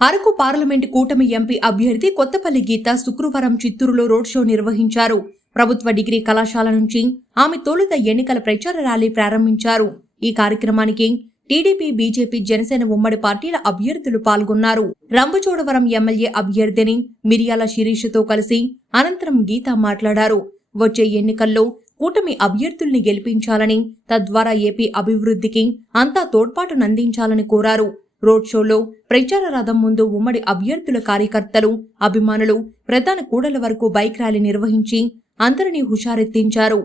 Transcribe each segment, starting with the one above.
Araku parliament కూటమి MP అభ్యర్థి కొత్తపల్లి గీత శుక్రవారం చిత్తూరులో రోడ్ షో నిర్వహించారు. ప్రభుత్వ డిగ్రీ కళాశాల నుంచి ఆమె తొలుత ఎన్నికల ప్రచార ర్యాలీ ప్రారంభించారు. ఈ కార్యక్రమానికి టీడీపీ, బీజేపీ, జనసేన ఉమ్మడి పార్టీల అభ్యర్థులు పాల్గొన్నారు. రంపచోడవరం ఎమ్మెల్యే అభ్యర్థిని మిరియాల శిరీషతో కలిసి అనంతరం గీత మాట్లాడారు. వచ్చే ఎన్నికల్లో కూటమి అభ్యర్థుల్ని గెలిపించాలని, తద్వారా ఏపీ అభివృద్ధికి అంతా తోడ్పాటునందించాలని కోరారు. రోడ్ షోలో ప్రచార రథం ముందు ఉమ్మడి అభ్యర్థుల కార్యకర్తలు, అభిమానులు ప్రధాన కూడల వరకు బైక్ ర్యాలీ నిర్వహించి అందరినీ హుషారెత్తించారు.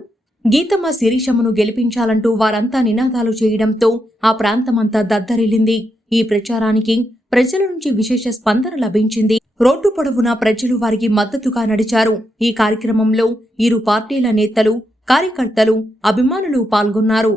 గీతమ్మ శిరీషమ్మను గెలిపించాలంటూ వారంతా నినాదాలు చేయడంతో ఆ ప్రాంతమంతా దద్దరిల్లింది. ఈ ప్రచారానికి ప్రజల నుంచి విశేష స్పందన లభించింది. రోడ్డు పొడవునా ప్రజలు వారికి మద్దతుగా నడిచారు. ఈ కార్యక్రమంలో ఇరు పార్టీల నేతలు, కార్యకర్తలు, అభిమానులు పాల్గొన్నారు.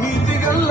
నీతిగల్ల